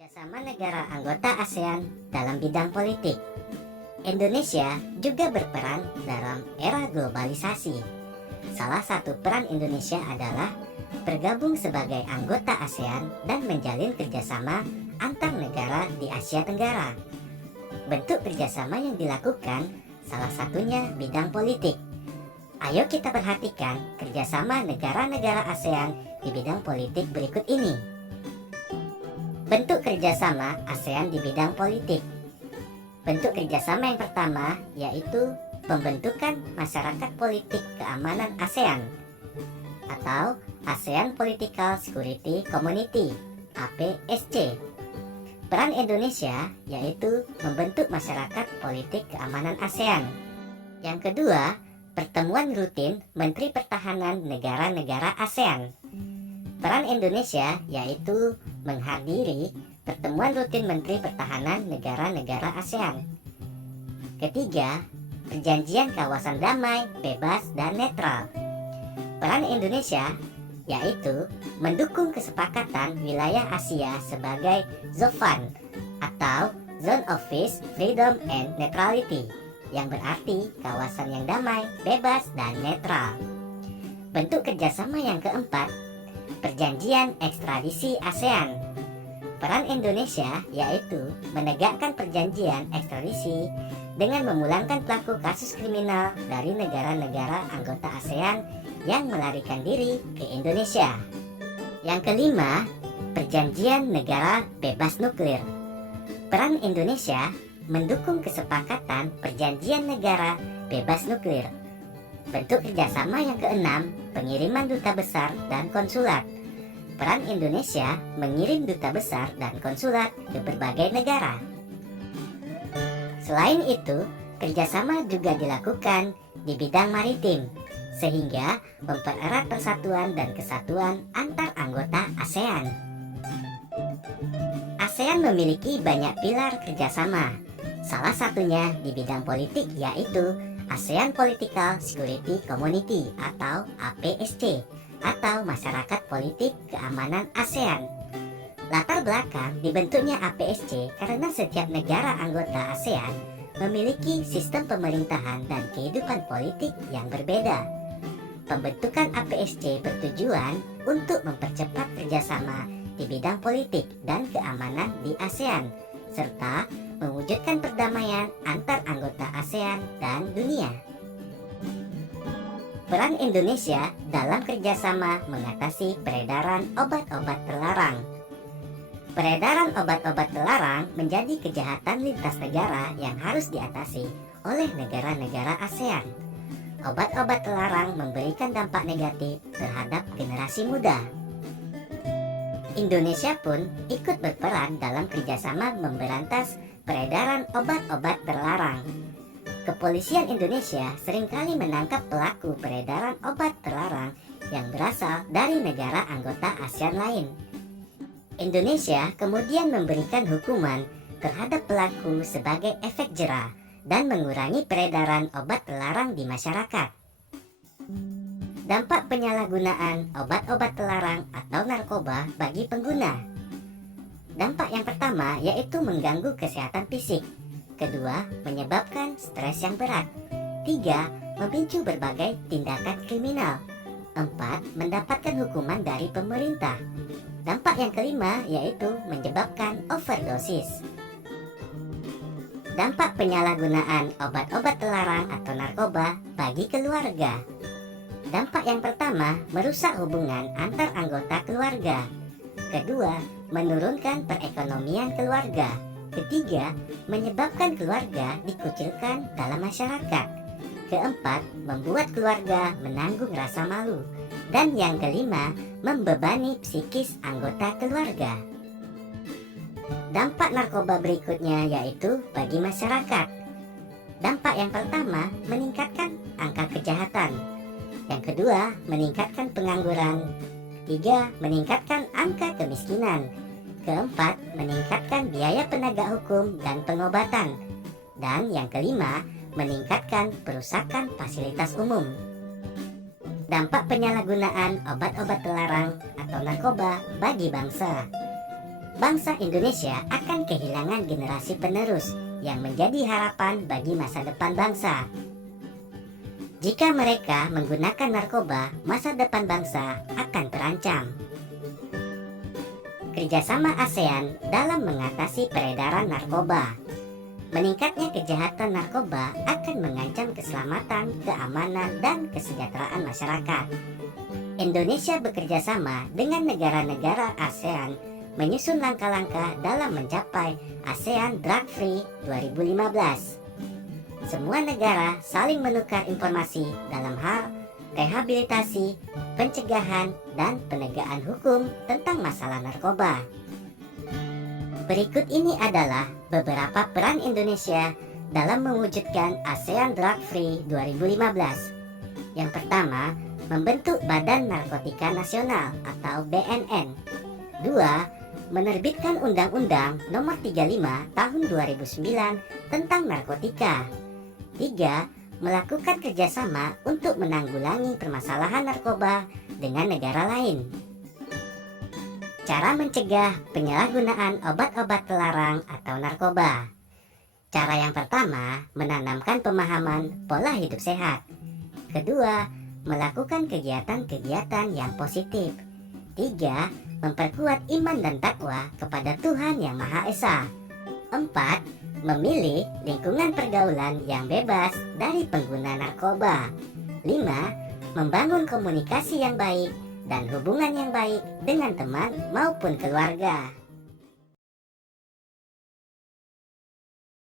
Kerjasama negara anggota ASEAN dalam bidang politik. Indonesia juga berperan dalam era globalisasi. Salah satu peran Indonesia adalah bergabung sebagai anggota ASEAN dan menjalin kerjasama antar negara di Asia Tenggara. Bentuk kerjasama yang dilakukan salah satunya bidang politik. Ayo kita perhatikan kerjasama negara-negara ASEAN di bidang politik berikut ini. Bentuk kerjasama ASEAN di bidang politik. Bentuk kerjasama yang pertama yaitu pembentukan Masyarakat Politik Keamanan ASEAN atau ASEAN Political Security Community (APSC). Peran Indonesia yaitu membentuk Masyarakat Politik Keamanan ASEAN. Yang kedua, pertemuan rutin Menteri Pertahanan negara-negara ASEAN. Peran Indonesia yaitu menghadiri pertemuan rutin Menteri Pertahanan negara-negara ASEAN. Ketiga, perjanjian kawasan damai, bebas, dan netral. Peran Indonesia yaitu mendukung kesepakatan wilayah Asia sebagai ZOFAN atau Zone of Peace, Freedom, and Neutrality, yang berarti kawasan yang damai, bebas, dan netral. Bentuk kerjasama yang keempat, perjanjian ekstradisi ASEAN. Peran Indonesia yaitu menegakkan perjanjian ekstradisi dengan memulangkan pelaku kasus kriminal dari negara-negara anggota ASEAN yang melarikan diri ke Indonesia. Yang kelima, perjanjian negara bebas nuklir. Peran Indonesia mendukung kesepakatan perjanjian negara bebas nuklir. Bentuk kerjasama yang keenam, pengiriman duta besar dan konsulat. Peran Indonesia mengirim duta besar dan konsulat ke berbagai negara. Selain itu, kerjasama juga dilakukan di bidang maritim, sehingga mempererat persatuan dan kesatuan antar anggota ASEAN. ASEAN memiliki banyak pilar kerjasama. Salah satunya di bidang politik yaitu ASEAN Political Security Community atau APSC atau Masyarakat Politik Keamanan ASEAN. Latar belakang dibentuknya APSC karena setiap negara anggota ASEAN memiliki sistem pemerintahan dan kehidupan politik yang berbeda. Pembentukan APSC bertujuan untuk mempercepat kerjasama di bidang politik dan keamanan di ASEAN, serta mewujudkan perdamaian antar anggota ASEAN dan dunia. Peran Indonesia dalam kerjasama mengatasi peredaran obat-obat terlarang. Peredaran obat-obat terlarang menjadi kejahatan lintas negara yang harus diatasi oleh negara-negara ASEAN. Obat-obat terlarang memberikan dampak negatif terhadap generasi muda. Indonesia pun ikut berperan dalam kerjasama memberantas peredaran obat-obat terlarang. Kepolisian Indonesia seringkali menangkap pelaku peredaran obat terlarang yang berasal dari negara anggota ASEAN lain. Indonesia kemudian memberikan hukuman terhadap pelaku sebagai efek jera dan mengurangi peredaran obat terlarang di masyarakat. Dampak penyalahgunaan obat-obat terlarang atau narkoba bagi pengguna. Dampak yang pertama yaitu mengganggu kesehatan fisik. Kedua, menyebabkan stres yang berat. Tiga, memicu berbagai tindakan kriminal. Empat, mendapatkan hukuman dari pemerintah. Dampak yang kelima yaitu menyebabkan overdosis. Dampak penyalahgunaan obat-obat terlarang atau narkoba bagi keluarga. Dampak yang pertama, merusak hubungan antar anggota keluarga. Kedua, menurunkan perekonomian keluarga. Ketiga, menyebabkan keluarga dikucilkan dalam masyarakat. Keempat, membuat keluarga menanggung rasa malu. Dan yang kelima, membebani psikis anggota keluarga. Dampak narkoba berikutnya yaitu bagi masyarakat. Dampak yang pertama, meningkatkan angka kejahatan. Yang kedua, meningkatkan pengangguran. Ketiga, meningkatkan angka kemiskinan. Keempat, meningkatkan biaya penegak hukum dan pengobatan. Dan yang kelima, meningkatkan perusakan fasilitas umum. Dampak penyalahgunaan obat-obat terlarang atau narkoba bagi bangsa. bangsa Indonesia akan kehilangan generasi penerus yang menjadi harapan bagi masa depan bangsa. Jika mereka menggunakan narkoba, masa depan bangsa akan terancam. Kerjasama ASEAN dalam mengatasi peredaran narkoba. Meningkatnya kejahatan narkoba akan mengancam keselamatan, keamanan, dan kesejahteraan masyarakat. Indonesia bekerja sama dengan negara-negara ASEAN menyusun langkah-langkah dalam mencapai ASEAN Drug Free 2015. Semua negara saling menukar informasi dalam hal rehabilitasi, pencegahan, dan penegakan hukum tentang masalah narkoba. Berikut ini adalah beberapa peran Indonesia dalam mewujudkan ASEAN Drug Free 2015. Yang pertama, membentuk Badan Narkotika Nasional atau BNN. 2. Menerbitkan Undang-Undang Nomor 35 Tahun 2009 tentang narkotika. 3. Melakukan kerjasama untuk menanggulangi permasalahan narkoba dengan negara lain. Cara mencegah penyalahgunaan obat-obat terlarang atau narkoba. Cara yang pertama, menanamkan pemahaman pola hidup sehat. Kedua, melakukan kegiatan-kegiatan yang positif. 3. Memperkuat iman dan takwa kepada Tuhan Yang Maha Esa. 4. Memilih lingkungan pergaulan yang bebas dari pengguna narkoba. 5. Membangun komunikasi yang baik dan hubungan yang baik dengan teman maupun keluarga.